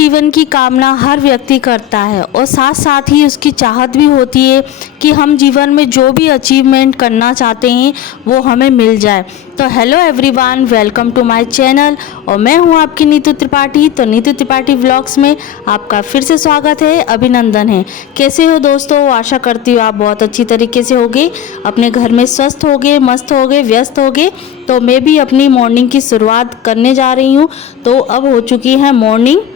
जीवन की कामना हर व्यक्ति करता है और साथ साथ ही उसकी चाहत भी होती है कि हम जीवन में जो भी अचीवमेंट करना चाहते हैं वो हमें मिल जाए। तो hello everyone, welcome to my channel और मैं हूं आपकी नीतू त्रिपाठी। तो नीतू त्रिपाठी व्लॉग्स में आपका फिर से स्वागत है, अभिनंदन है। कैसे हो दोस्तों? आशा करती हूँ आप बहुत अच्छी तरीके से होगे, अपने घर में स्वस्थ होगे, मस्त होगे, व्यस्त होगे। तो मैं भी अपनी मॉर्निंग की शुरुआत करने जा रही हूँ। तो अब हो चुकी है मॉर्निंग।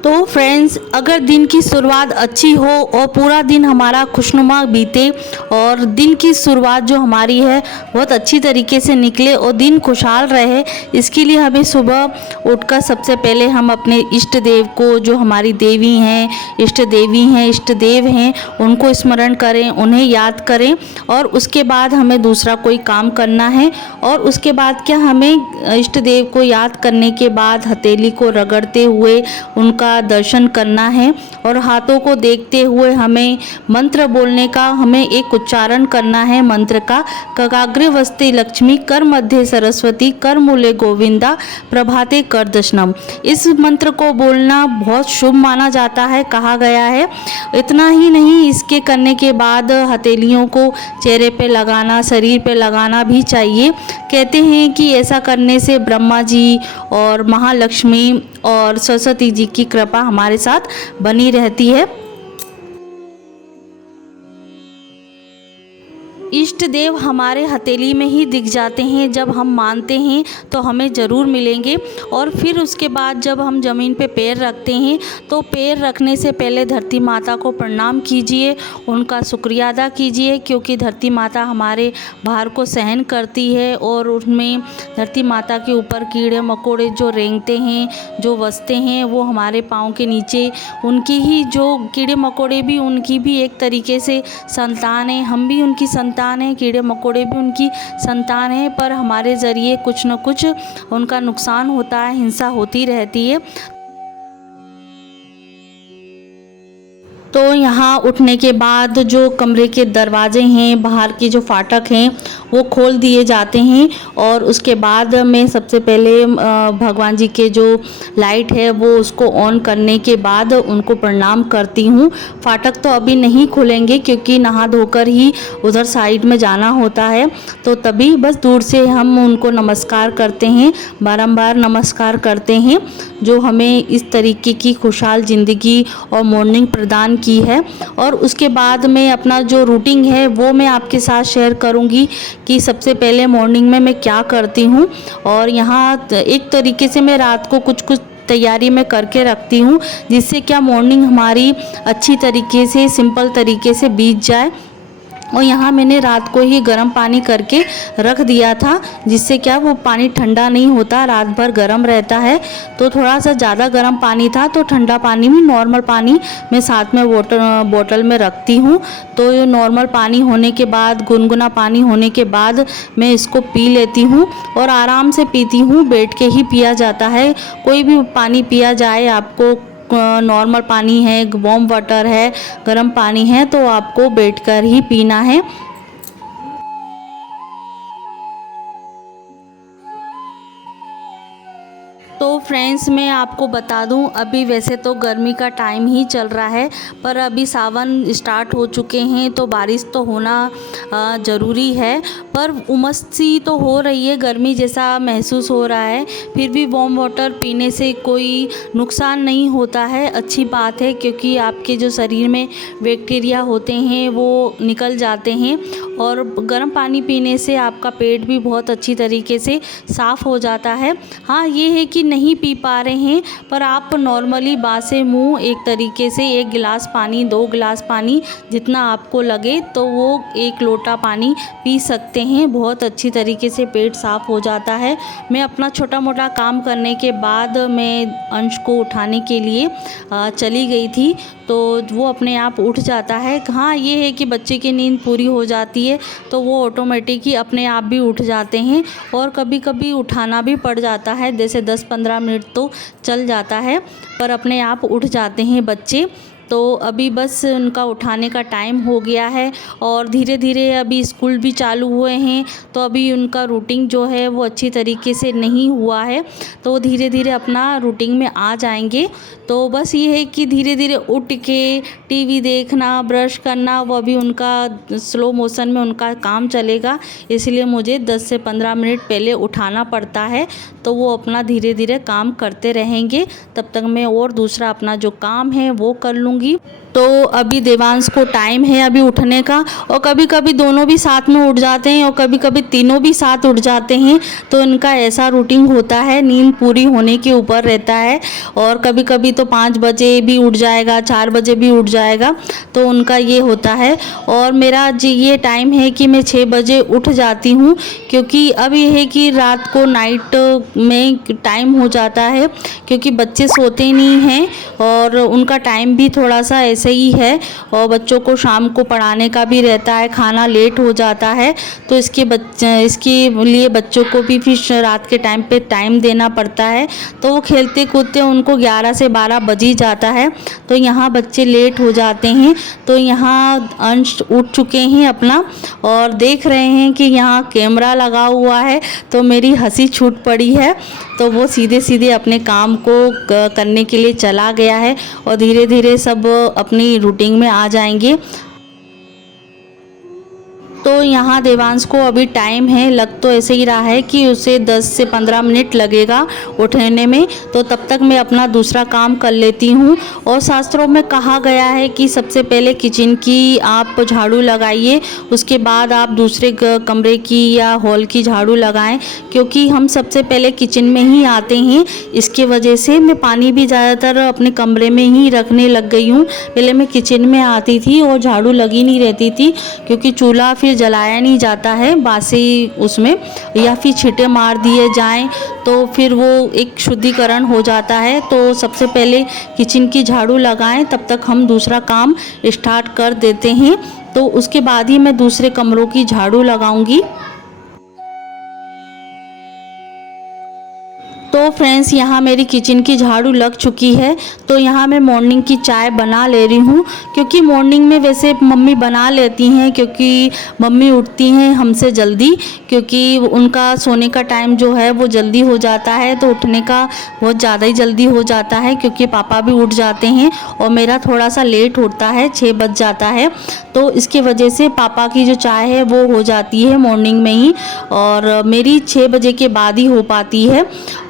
तो फ्रेंड्स, अगर दिन की शुरुआत अच्छी हो और पूरा दिन हमारा खुशनुमा बीते और दिन की शुरुआत जो हमारी है बहुत अच्छी तरीके से निकले और दिन खुशहाल रहे, इसके लिए हमें सुबह उठकर सबसे पहले हम अपने इष्ट देव को, जो हमारी देवी हैं, इष्ट देवी हैं, इष्ट देव हैं, उनको स्मरण करें, उन्हें याद करें। और उसके बाद हमें दूसरा कोई काम करना है। और उसके बाद क्या, हमें इष्ट देव को याद करने के बाद हथेली को रगड़ते हुए उनका दर्शन करना है और हाथों को देखते हुए हमें मंत्र बोलने का, हमें एक उच्चारण करना है मंत्र का। कगाग्रे वस्ते लक्ष्मी, कर मध्य सरस्वती, कर मूले गोविंदा, प्रभाते कर दशनम। इस मंत्र को बोलना बहुत शुभ माना जाता है, कहा गया है। इतना ही नहीं, इसके करने के बाद हथेलियों को चेहरे पे लगाना, शरीर पे लगाना भी चाहिए। कहते हैं कि ऐसा करने से ब्रह्मा जी और महालक्ष्मी और सरस्वती जी की कृपा हमारे साथ बनी रहती है। इष्ट देव हमारे हथेली में ही दिख जाते हैं। जब हम मानते हैं तो हमें ज़रूर मिलेंगे। और फिर उसके बाद जब हम ज़मीन पे पैर रखते हैं तो पैर रखने से पहले धरती माता को प्रणाम कीजिए, उनका शुक्रिया अदा कीजिए, क्योंकि धरती माता हमारे भार को सहन करती है और उनमें धरती माता के ऊपर कीड़े मकोड़े जो रेंगते हैं, जो बसते हैं, वो हमारे पाँव के नीचे, उनकी ही जो कीड़े मकोड़े भी उनकी भी एक तरीके से संतान है, हम भी उनकी संतान हैं, कीड़े मकोड़े भी उनकी संतान हैं। पर हमारे ज़रिए कुछ न कुछ उनका नुकसान होता है, हिंसा होती रहती है। तो यहाँ उठने के बाद जो कमरे के दरवाजे हैं, बाहर के जो फाटक हैं, वो खोल दिए जाते हैं। और उसके बाद मैं सबसे पहले भगवान जी के जो लाइट है वो उसको ऑन करने के बाद उनको प्रणाम करती हूँ। फाटक तो अभी नहीं खुलेंगे क्योंकि नहा धोकर ही उधर साइड में जाना होता है। तो तभी बस दूर से हम उनको नमस्कार करते हैं, बारंबार नमस्कार करते हैं, जो हमें इस तरीके की खुशहाल ज़िंदगी और मॉर्निंग प्रदान की है। और उसके बाद में अपना जो रूटीन है वो मैं आपके साथ शेयर करूंगी कि सबसे पहले मॉर्निंग में मैं क्या करती हूँ। और यहाँ एक तरीके से मैं रात को कुछ कुछ तैयारी में करके रखती हूँ, जिससे क्या मॉर्निंग हमारी अच्छी तरीके से, सिंपल तरीके से बीत जाए। और यहाँ मैंने रात को ही गर्म पानी करके रख दिया था, जिससे क्या वो पानी ठंडा नहीं होता, रात भर गर्म रहता है। तो थोड़ा सा ज़्यादा गर्म पानी था, तो ठंडा पानी भी, नॉर्मल पानी मैं साथ में बोतल में रखती हूँ। तो ये नॉर्मल पानी होने के बाद, गुनगुना पानी होने के बाद मैं इसको पी लेती हूँ और आराम से पीती हूँ। बैठ के ही पिया जाता है, कोई भी पानी पिया जाए, आपको नॉर्मल पानी है, वार्म वाटर है, गर्म पानी है, तो आपको बैठकर ही पीना है। तो फ्रेंड्स, मैं आपको बता दूं, अभी वैसे तो गर्मी का टाइम ही चल रहा है, पर अभी सावन स्टार्ट हो चुके हैं तो बारिश तो होना ज़रूरी है। पर उमस सी तो हो रही है, गर्मी जैसा महसूस हो रहा है। फिर भी वार्म वाटर पीने से कोई नुकसान नहीं होता है, अच्छी बात है, क्योंकि आपके जो शरीर में बैक्टीरिया होते हैं वो निकल जाते हैं। और गर्म पानी पीने से आपका पेट भी बहुत अच्छी तरीके से साफ़ हो जाता है। हाँ, ये है कि नहीं पी पा रहे हैं, पर आप नॉर्मली बासे मुंह एक तरीके से 1 गिलास पानी, 2 गिलास पानी, जितना आपको लगे तो वो 1 लोटा पानी पी सकते हैं। बहुत अच्छी तरीके से पेट साफ़ हो जाता है। मैं अपना छोटा मोटा काम करने के बाद मैं अंश को उठाने के लिए चली गई थी, तो वो अपने आप उठ जाता है। हाँ, ये है कि बच्चे की नींद पूरी हो जाती है तो वो ऑटोमेटिक ही अपने आप भी उठ जाते हैं। और कभी कभी उठाना भी पड़ जाता है, जैसे 10-15 मिनट तो चल जाता है, पर अपने आप उठ जाते हैं बच्चे। तो अभी बस उनका उठाने का टाइम हो गया है और धीरे धीरे अभी स्कूल भी चालू हुए हैं, तो अभी उनका रूटीन जो है वो अच्छी तरीके से नहीं हुआ है, तो वो धीरे धीरे अपना रूटीन में आ जाएंगे। तो बस ये है कि धीरे धीरे उठ के टीवी देखना, ब्रश करना, वो अभी उनका स्लो मोशन में उनका काम चलेगा, इसलिए मुझे 10 से 15 मिनट पहले उठाना पड़ता है। तो वो अपना धीरे धीरे काम करते रहेंगे, तब तक मैं और दूसरा अपना जो काम है वो कर लूँगी। तो अभी देवांश को टाइम है अभी उठने का, और कभी कभी दोनों भी साथ में उठ जाते हैं और कभी कभी तीनों भी साथ उठ जाते हैं। तो इनका ऐसा रूटीन होता है, नींद पूरी होने के ऊपर रहता है, और कभी कभी तो 5 बजे भी उठ जाएगा, 4 बजे भी उठ जाएगा, तो उनका ये होता है। और मेरा जी ये टाइम है कि मैं 6 बजे उठ जाती हूँ, क्योंकि अब ये है कि रात को नाइट में टाइम हो जाता है, क्योंकि बच्चे सोते नहीं हैं और उनका टाइम भी थोड़ा सा ऐसे ही है, और बच्चों को शाम को पढ़ाने का भी रहता है, खाना लेट हो जाता है, तो इसके लिए बच्चों को भी फिर रात के टाइम पे टाइम देना पड़ता है। तो वो खेलते कूदते उनको 11 से 12 बज ही जाता है, तो यहाँ बच्चे लेट हो जाते हैं। तो यहाँ अंश उठ चुके हैं अपना और देख रहे हैं कि यहाँ कैमरा लगा हुआ है, तो मेरी हंसी छूट पड़ी है। तो वो सीधे सीधे अपने काम को करने के लिए चला गया है, और धीरे धीरे सब अपनी रूटीन में आ जाएंगे। तो यहाँ देवांश को अभी टाइम है, लग तो ऐसे ही रहा है कि उसे 10 से 15 मिनट लगेगा उठने में, तो तब तक मैं अपना दूसरा काम कर लेती हूँ। और शास्त्रों में कहा गया है कि सबसे पहले किचन की आप झाड़ू लगाइए, उसके बाद आप दूसरे कमरे की या हॉल की झाड़ू लगाएं, क्योंकि हम सबसे पहले किचन में ही आते हैं। इसके वजह से मैं पानी भी ज़्यादातर अपने कमरे में ही रखने लग गई हूँ। पहले मैं किचन में आती थी और झाड़ू लगी नहीं रहती थी, क्योंकि चूल्हा फिर जलाया नहीं जाता है बासी उसमें, या फिर छींटे मार दिए जाएं तो फिर वो एक शुद्धिकरण हो जाता है। तो सबसे पहले किचन की झाड़ू लगाएं, तब तक हम दूसरा काम स्टार्ट कर देते हैं। तो उसके बाद ही मैं दूसरे कमरों की झाड़ू लगाऊंगी। तो फ्रेंड्स यहाँ मेरी किचन की झाड़ू लग चुकी है। तो यहाँ मैं मॉर्निंग की चाय बना ले रही हूँ, क्योंकि मॉर्निंग में वैसे मम्मी बना लेती हैं, क्योंकि मम्मी उठती हैं हमसे जल्दी, क्योंकि उनका सोने का टाइम जो है वो जल्दी हो जाता है, तो उठने का बहुत ज़्यादा ही जल्दी हो जाता है, क्योंकि पापा भी उठ जाते हैं और मेरा थोड़ा सा लेट होता है, 6 बज जाता है। तो इसकी वजह से पापा की जो चाय है वो हो जाती है मॉर्निंग में ही, और मेरी 6 बजे के बाद ही हो पाती है।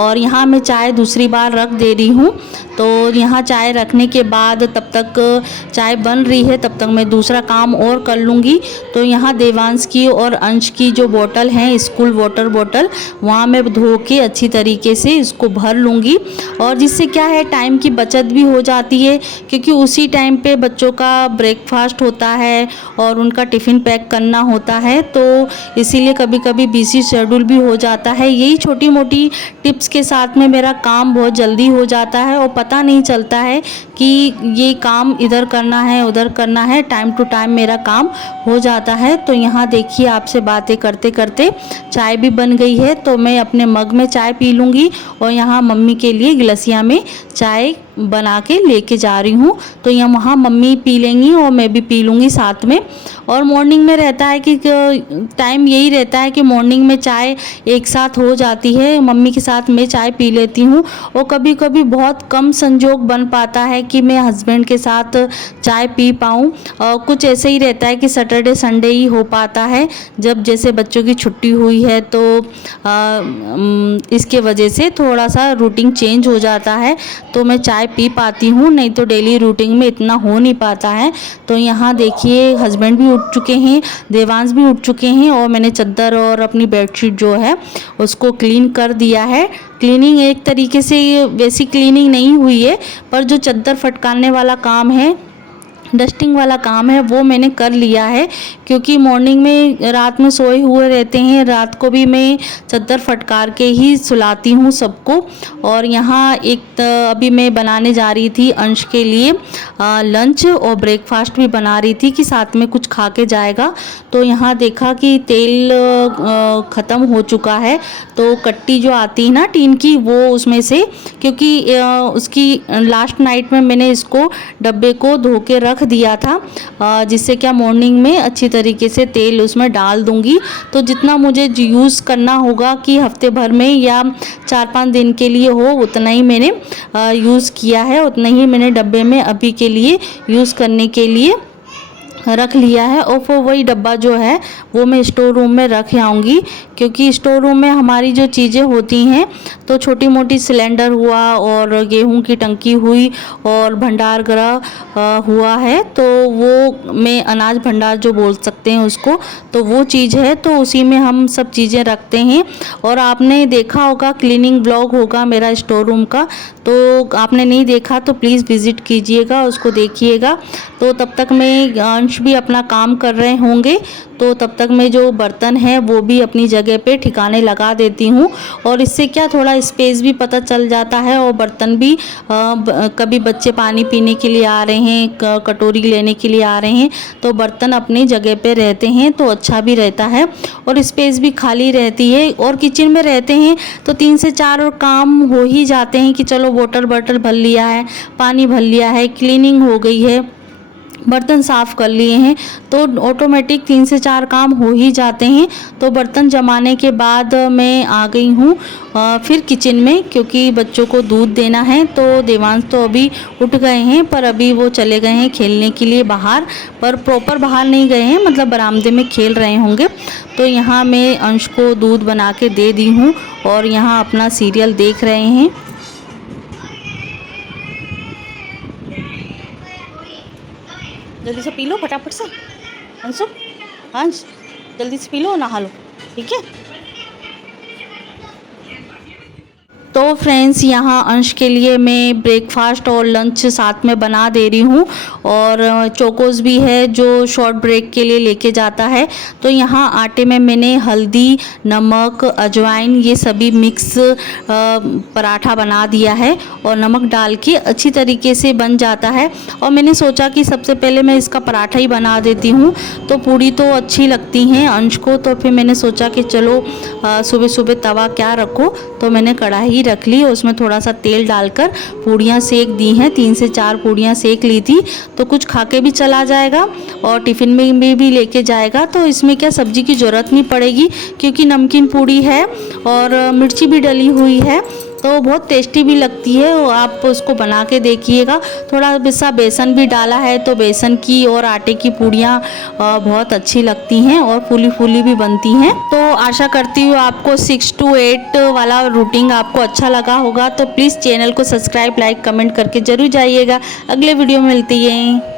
और यहाँ मैं चाय दूसरी बार रख दे रही हूँ। तो यहाँ चाय रखने के बाद तब तक चाय बन रही है, तब तक मैं दूसरा काम और कर लूँगी। तो यहाँ देवांश की और अंश की जो बोतल हैं, स्कूल वाटर बोतल, वहाँ मैं धो के अच्छी तरीके से इसको भर लूँगी, और जिससे क्या है टाइम की बचत भी हो जाती है, क्योंकि उसी टाइम पे बच्चों का ब्रेकफास्ट होता है और उनका टिफ़िन पैक करना होता है, तो इसीलिए कभी कभी बिजी शेड्यूल भी हो जाता है। यही छोटी मोटी टिप्स के साथ में मेरा काम बहुत जल्दी हो जाता है, और पता नहीं चलता है कि ये काम इधर करना है उधर करना है, टाइम टू टाइम मेरा काम हो जाता है। तो यहाँ देखिए आपसे बातें करते करते चाय भी बन गई है, तो मैं अपने मग में चाय पी लूँगी, और यहाँ मम्मी के लिए गिलसिया में चाय बना के लेके जा रही हूँ। तो यहाँ वहाँ मम्मी पी लेंगी और मैं भी पी लूँगी साथ में। और मॉर्निंग में रहता है कि टाइम यही रहता है कि मॉर्निंग में चाय एक साथ हो जाती है, मम्मी के साथ मैं चाय पी लेती हूँ। और कभी कभी बहुत कम संजोग बन पाता है कि मैं हस्बैंड के साथ चाय पी पाऊँ, और कुछ ऐसे ही रहता है कि सैटरडे संडे ही हो पाता है, जब जैसे बच्चों की छुट्टी हुई है, तो इसके वजह से थोड़ा सा रूटीन चेंज हो जाता है, तो मैं चाय पी पाती हूँ, नहीं तो डेली रूटीन में इतना हो नहीं पाता है। तो यहाँ देखिए हस्बैंड भी उठ चुके हैं, देवांश भी उठ चुके हैं, और मैंने चादर और अपनी बेडशीट जो है उसको क्लीन कर दिया है। क्लीनिंग एक तरीके से वैसी क्लीनिंग नहीं हुई है, पर जो चादर फटकारने वाला काम है डस्टिंग वाला काम है वो मैंने कर लिया है, क्योंकि मॉर्निंग में रात में सोए हुए रहते हैं, रात को भी मैं चद्दर फटकार के ही सुलाती हूँ सबको। और यहाँ अभी मैं बनाने जा रही थी अंश के लिए लंच और ब्रेकफास्ट भी बना रही थी कि साथ में कुछ खा के जाएगा। तो यहाँ देखा कि तेल ख़त्म हो चुका है, तो कट्टी जो आती है ना टीन की वो उसमें से, क्योंकि उसकी लास्ट नाइट में मैंने इसको डब्बे को धो के रख दिया था, जिससे क्या मॉर्निंग में अच्छी तरीके से तेल उसमें डाल दूंगी। तो जितना मुझे यूज़ करना होगा कि हफ्ते भर में या 4-5 दिन के लिए हो, उतना ही मैंने यूज़ किया है, उतना ही मैंने डब्बे में अभी के लिए यूज़ करने के लिए रख लिया है। और फिर वही डब्बा जो है वो मैं स्टोर रूम में रख आऊँगी, क्योंकि स्टोर रूम में हमारी जो चीज़ें होती हैं तो छोटी मोटी सिलेंडर हुआ और गेहूं की टंकी हुई और भंडार गृह हुआ है, तो वो मैं अनाज भंडार जो बोल सकते हैं उसको, तो वो चीज़ है, तो उसी में हम सब चीज़ें रखते हैं। और आपने देखा होगा क्लीनिंग ब्लॉग होगा मेरा स्टोर रूम का, तो आपने नहीं देखा तो प्लीज़ विज़िट कीजिएगा, उसको देखिएगा। तो तब तक मैं अंश भी अपना काम कर रहे होंगे, तो तब तक मैं जो बर्तन है वो भी अपनी जगह पे ठिकाने लगा देती हूँ। और इससे क्या थोड़ा स्पेस भी पता चल जाता है, और बर्तन भी कभी बच्चे पानी पीने के लिए आ रहे हैं, कटोरी लेने के लिए आ रहे हैं, तो बर्तन अपनी जगह पे रहते हैं तो अच्छा भी रहता है और स्पेस भी खाली रहती है। और किचन में रहते हैं तो 3 से 4 और काम हो ही जाते हैं कि चलो वाटर बॉटल भर लिया है, पानी भर लिया है, क्लीनिंग हो गई है, बर्तन साफ़ कर लिए हैं, तो ऑटोमेटिक 3 से 4 काम हो ही जाते हैं। तो बर्तन जमाने के बाद मैं आ गई हूँ फिर किचन में, क्योंकि बच्चों को दूध देना है। तो देवांश तो अभी उठ गए हैं, पर अभी वो चले गए हैं खेलने के लिए बाहर, पर प्रॉपर बाहर नहीं गए हैं, मतलब बरामदे में खेल रहे होंगे। तो यहाँ मैं अंश को दूध बना के दे दी हूँ और यहाँ अपना सीरियल देख रहे हैं। जल्दी से पी लो फटाफट से अंशु, अंश जल्दी से पी लो, नहा लो, ठीक है। तो फ्रेंड्स यहाँ अंश के लिए मैं ब्रेकफास्ट और लंच साथ में बना दे रही हूँ, और चोकोस भी है जो शॉर्ट ब्रेक के लिए लेके जाता है। तो यहाँ आटे में मैंने हल्दी, नमक, अजवाइन ये सभी मिक्स पराठा बना दिया है, और नमक डाल के अच्छी तरीके से बन जाता है। और मैंने सोचा कि सबसे पहले मैं इसका पराठा ही बना देती हूँ, तो पूड़ी तो अच्छी लगती हैं अंश को, तो फिर मैंने सोचा कि चलो सुबह सुबह तवा क्या रखो, तो मैंने कढ़ाई रख ली, उसमें थोड़ा सा तेल डालकर पूड़ियाँ सेक दी हैं, 3 से 4 पूड़ियाँ सेक ली थी। तो कुछ खा के भी चला जाएगा और टिफ़िन में भी लेके जाएगा, तो इसमें क्या सब्ज़ी की ज़रूरत नहीं पड़ेगी, क्योंकि नमकीन पूड़ी है और मिर्ची भी डली हुई है, तो बहुत टेस्टी भी लगती है। आप उसको बना के देखिएगा। थोड़ा सा बेसन भी डाला है, तो बेसन की और आटे की पूड़ियाँ बहुत अच्छी लगती हैं और फूली फूली भी बनती हैं। तो आशा करती हूँ आपको 6 to 8 वाला रूटीन आपको अच्छा लगा होगा। तो प्लीज़ चैनल को सब्सक्राइब, लाइक, कमेंट करके ज़रूर जाइएगा। अगले वीडियो में मिलती है।